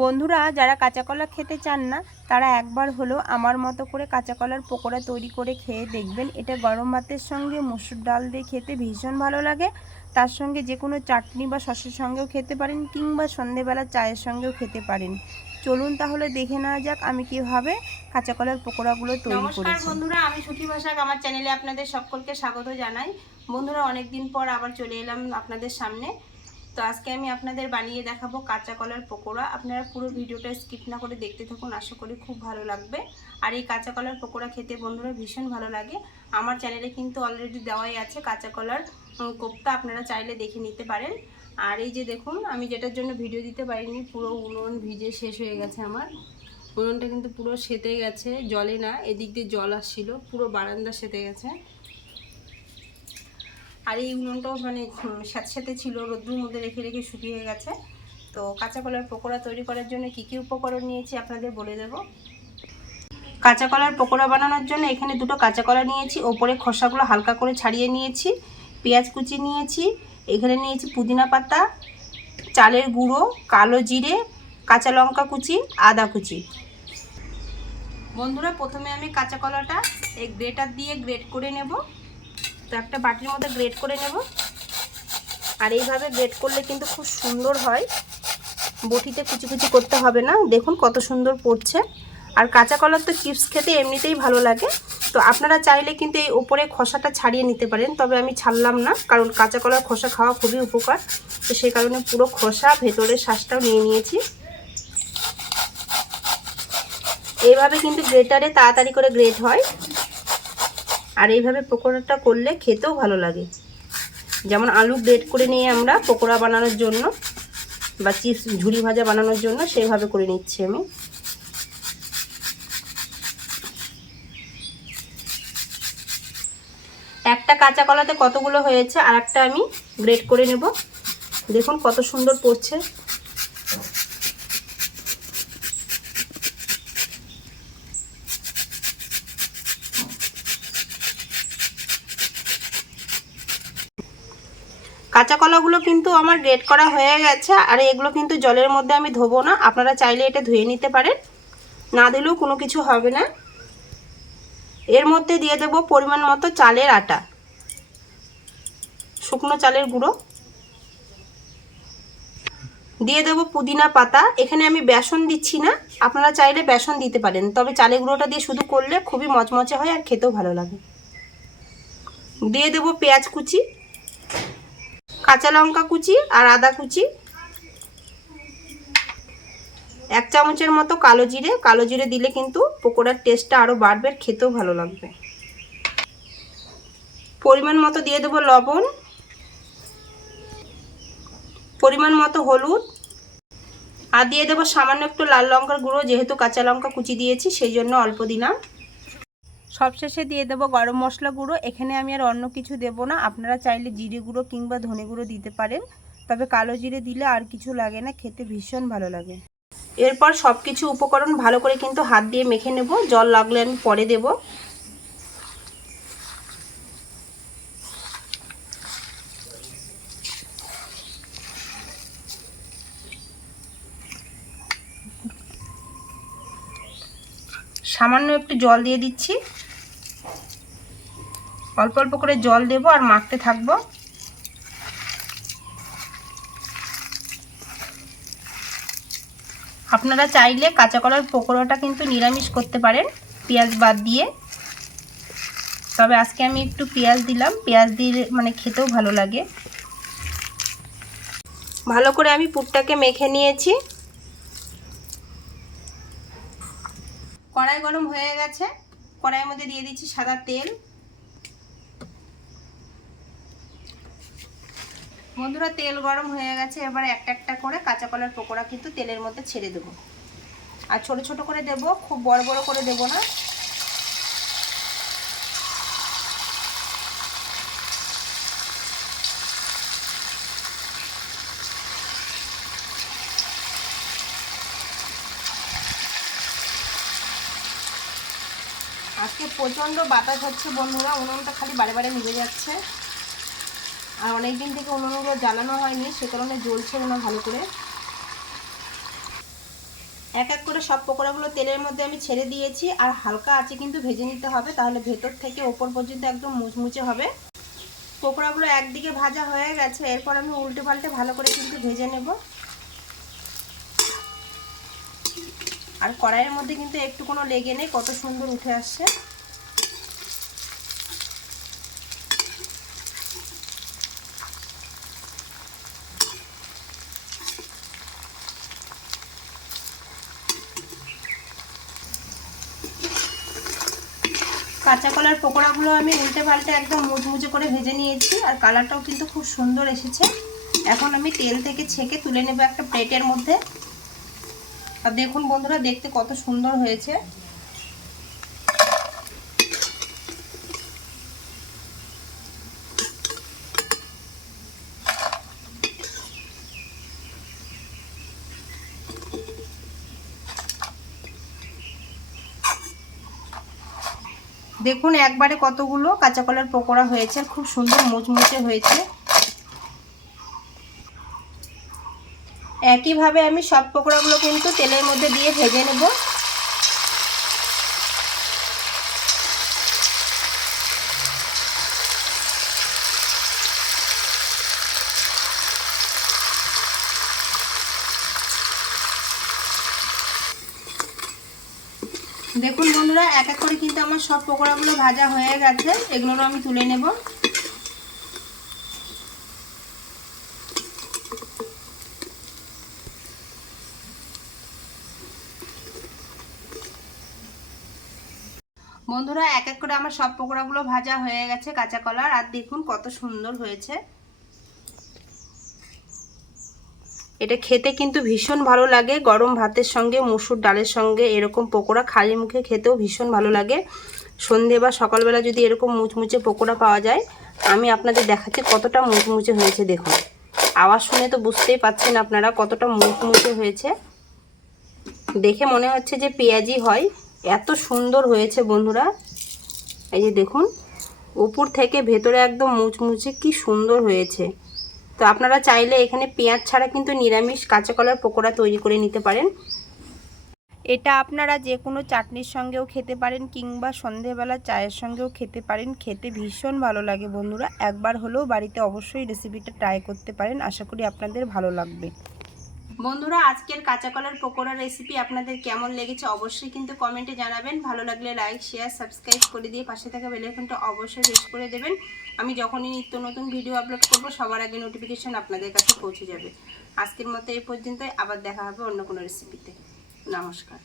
বন্ধুরা যারা কাঁচা কলা খেতে চান না তারা একবার হলো আমার মতো করে কাঁচা কলার পকোড়া তৈরি করে খেয়ে দেখবেন। এটা গরম ভাতের সঙ্গে মসুর ডাল দিয়ে খেতে ভীষণ ভালো লাগে। তার সঙ্গে যে কোনো চাটনি বা সসের সঙ্গেও খেতে পারেন কিংবা সন্ধেবেলা চায়ের সঙ্গেও খেতে পারেন। চলুন তাহলে দেখে নেওয়া যাক আমি কীভাবে কাঁচা কলার পকোড়াগুলো তৈরি নমস্কার বন্ধুরা আমি সুখী ভাষাক। আমার চ্যানেলে আপনাদের সকলকে স্বাগত জানাই। বন্ধুরা অনেক দিন পর আবার চলে এলাম আপনাদের সামনে। তো আজকে আমি আপনাদের বানিয়ে দেখাবো কাঁচা কলার পকোড়া। আপনারা পুরো ভিডিওটা স্কিপ না করে দেখতে থাকুন, আশা করি খুব ভালো লাগবে। আর এই কাঁচা কলার পকোড়া খেতে বন্ধুরা ভীষণ ভালো লাগে। আমার চ্যানেলে কিন্তু অলরেডি দেওয়াই আছে কাঁচা কলার কোপ্তা, আপনারা চাইলে দেখে নিতে পারেন। আর এই যে দেখুন, আমি যেটার জন্য ভিডিও দিতে পারিনি, পুরো উনুন ভিজে শেষ হয়ে গেছে আমার। উনুনটা কিন্তু পুরো সেতে গেছে, জলে না, এদিক দিয়ে জল আসছিল, পুরো বারান্দা সেতে গেছে। আর এই উনুনটাও মানে উম, স্যাঁত স্যাঁতে ছিল রোদ্রুর মধ্যে রেখে রেখে শুকিয়ে গেছে। তো কাঁচা কলার পকোড়া তৈরি করার জন্য কী কী উপকরণ নিয়েছি আপনাদের বলে দেব। কাঁচা কলার পকোড়া বানানোর জন্য এখানে দুটো কাঁচা কলা নিয়েছি ওপরে খোসাগুলো হালকা করে ছাড়িয়ে নিয়েছি পেঁয়াজ কুচি নিয়েছি এখানে নিয়েছি পুদিনা পাতা চালের গুঁড়ো কালো জিরে কাঁচা লঙ্কা কুচি আদা কুচি। বন্ধুরা প্রথমে আমি কাঁচা কলাটা এই গ্রেটার দিয়ে গ্রেট করে নেব। তো একটা বাটির মধ্যে গ্রেট করে নেব। আর এইভাবে গ্রেট করলে কিন্তু খুব সুন্দর হয়। বটিতে কুচি কুচি করতে হবে না। দেখুন কত সুন্দর পড়ছে। আর কাঁচা কলার তো চিপস খেতে এমনিতেই ভালো লাগে। তো আপনারা চাইলে কিন্তু এই ওপরে খোসাটা ছাড়িয়ে নিতে পারেন। তবে আমি ছাড়লাম না, কারণ কাঁচা কলার খোসা খাওয়া খুবই উপকার। তো সেই কারণে পুরো খোসা ভেতরের শ্বাসটাও নিয়ে নিয়েছি। এইভাবে কিন্তু গ্রেটারে তাড়াতাড়ি করে গ্রেট হয়। আর এইভাবে পকোড়াটা করলে খেতেও ভালো লাগে। যেমন আলু গ্রেট করে নিয়ে আমরা পকোড়া বানানোর জন্য বা চিপস ঝুড়ি ভাজা বানানোর জন্য সেইভাবে করে নিচ্ছি আমি। একটা কাঁচা কলাতে কতগুলো হয়েছে আর একটা আমি গ্রেট করে নেব। দেখুন কত সুন্দর পড়ছে। কাঁচা কলাগুলো কিন্তু আমার গ্রেট করা হয়ে গেছে, আর এগুলো কিন্তু জলের মধ্যে আমি ধোবো না। আপনারা চাইলে এটা ধুয়ে নিতে পারেন। না দিলেও কোনো কিছু হবে না। এর মধ্যে দিয়ে দেবো পরিমাণ মতো চালের আটা, শুকনো চালের গুঁড়ো। দিয়ে দেবো পুদিনা পাতা। এখানে আমি বেসন দিচ্ছি না, আপনারা চাইলে বেসন দিতে পারেন। তবে চালের গুঁড়োটা দিয়ে শুধু করলে খুবই মচমচে হয় আর খেতেও ভালো লাগে। দিয়ে দেবো পেঁয়াজ কুচি। কাঁচা লঙ্কা কুচি আর আদা কুচি। এক চামচের মতো কালো জিরে। কালো জিরে দিলে কিন্তু পকোড়ার টেস্টটা আরও বাড়বে, খেতেও ভালো লাগবে। পরিমাণ মতো দিয়ে দেবো লবণ। পরিমাণ মতো হলুদ। আর দিয়ে দেবো সামান্য একটু লাল লঙ্কার গুঁড়ো, যেহেতু কাঁচা লঙ্কা কুচি দিয়েছি, সেই জন্য অল্প দিলাম। সবশেষে দিয়ে দেবো গরম মশলা গুঁড়ো। এখানে আমি আর অন্য কিছু দেবো না। আপনারা চাইলে জিরে গুঁড়ো কিংবা ধনে গুঁড়ো দিতে পারেন। তবে কালো জিরে দিলে আর কিছু লাগে না, খেতে ভীষণ ভালো লাগে। এরপর সব কিছু উপকরণ ভালো করে কিন্তু হাত দিয়ে মেখে নেব। জল লাগলে আমি পরে দেব। সামান্য একটু জল দিয়ে দিচ্ছি। অল্প অল্প করে জল দেব আর মাখতে থাকব। আপনারা চাইলে কাঁচা কলার পকোড়াটা কিন্তু নিরামিষ করতে পারেন, পেঁয়াজ বাদ দিয়ে। তবে আজকে আমি একটু পেঁয়াজ দিলাম, পেঁয়াজ দিয়ে মানে খেতেও ভালো লাগে। ভালো করে আমি পুরটাকে মেখে নিয়েছি। কড়াই গরম হয়ে গেছে, কড়াইয়ের মধ্যে দিয়ে দিচ্ছি সাদা তেল। বন্ধুরা, তেল গরম হয়ে গেছে। এবার একটা একটা করে কাঁচা কলার পকোড়া কিন্তু তেলের মধ্যে ছেড়ে দেবো। আর ছোট ছোট করে দেব, খুব বড় বড় করে দেব না। আজকে প্রচণ্ড বাতাস হচ্ছে বন্ধুরা, উনুনটা খালি বারে বারে নিভে যাচ্ছে। আর অনেক দিন থেকে উনুনগুলো জ্বালানো হয়নি, সে কারণে জ্বলছে না ভালো করে। এক এক করে সব পকোড়াগুলো তেলের মধ্যে আমি ছেড়ে দিয়েছি, আর হালকা আছে কিন্তু ভেজে নিতে হবে, তাহলে ভেতর থেকে ওপর পর্যন্ত একদম মুচমুচে হবে। পকোড়াগুলো একদিকে ভাজা হয়ে গেছে, এরপর আমি উল্টে পাল্টে ভালো করে কিন্তু ভেজে নেব। আর কড়াইয়ের মধ্যে কিন্তু একটু কোনো লেগে নেই, কত সুন্দর উঠে আসছে। কাঁচা কলার পকোড়াগুলো আমি উল্টে পাল্টে একদম মুচমুচে করে ভেজে নিয়েছি, আর কালারটাও কিন্তু খুব সুন্দর এসেছে। এখন আমি তেল থেকে ছেঁকে তুলে নেব একটা প্লেটের মধ্যে। আর দেখুন বন্ধুরা, দেখতে কত সুন্দর হয়েছে। দেখুন, একবারে কতগুলো কাঁচা কলার পকোড়া হয়েছে, খুব সুন্দর মুচমুচে হয়েছে। একইভাবে আমি সব পকোড়াগুলো কিন্তু তেলের মধ্যে দিয়ে ভেজে নেব। দেখুন বন্ধুরা, এক এক করে কিন্তু আমার সব পকোড়াগুলো ভাজা হয়ে গেছে। এগুলো আমি তুলে নেব। বন্ধুরা, এক এক করে আমার সব পকোড়াগুলো ভাজা হয়ে গেছে কাঁচা কলার। আর দেখুন কত সুন্দর হয়েছে। এটা খেতে কিন্তু ভীষণ ভালো লাগে। গরম ভাতের সঙ্গে, মুসুর ডালের সঙ্গে এরকম পকোড়া খালি মুখে খেতেও ভীষণ ভালো লাগে। সন্ধে বা সকালবেলা যদি এরকম মুচমুচে পকোড়া পাওয়া যায়, আমি আপনাদের দেখাচ্ছি কতটা মুচমুচে হয়েছে, দেখুন। আওয়াজ শুনে তো বুঝতেই পাচ্ছেন আপনারা কতটা মুচমুচে হয়েছে। দেখে মনে হচ্ছে যে পেঁয়াজি হয়। এত সুন্দর হয়েছে বন্ধুরা। এই যে দেখুন, উপর থেকে ভেতরে একদম মুচমুচে কি সুন্দর হয়েছে। তো আপনারা চাইলে এখানে পেঁয়াজ ছাড়া কিন্তু নিরামিষ কাঁচা কলার পকোড়া তৈরি করে নিতে পারেন। এটা আপনারা যে কোনো চাটনির সঙ্গেও খেতে পারেন কিংবা সন্ধেবেলা চায়ের সঙ্গেও খেতে পারেন। খেতে ভীষণ ভালো লাগে বন্ধুরা। একবার হলেও বাড়িতে অবশ্যই রেসিপিটা ট্রাই করতে পারেন। আশা করি আপনাদের ভালো লাগবে। বন্ধুরা, আজকের কাঁচা কলার পকোড়া রেসিপি আপনাদের কেমন লেগেছে অবশ্যই কিন্তু কমেন্টে জানাবেন। ভালো লাগলে লাইক শেয়ার সাবস্ক্রাইব করে দিয়ে পাশে থাকা বেলাইকনটা অবশ্যই প্রেস করে দেবেন। আমি যখনই নিত্য নতুন ভিডিও আপলোড করব, সবার আগে নোটিফিকেশন আপনাদের কাছে পৌঁছে যাবে। আজকের মতো এই পর্যন্তই, আবার দেখা হবে অন্য কোনো রেসিপিতে নমস্কার।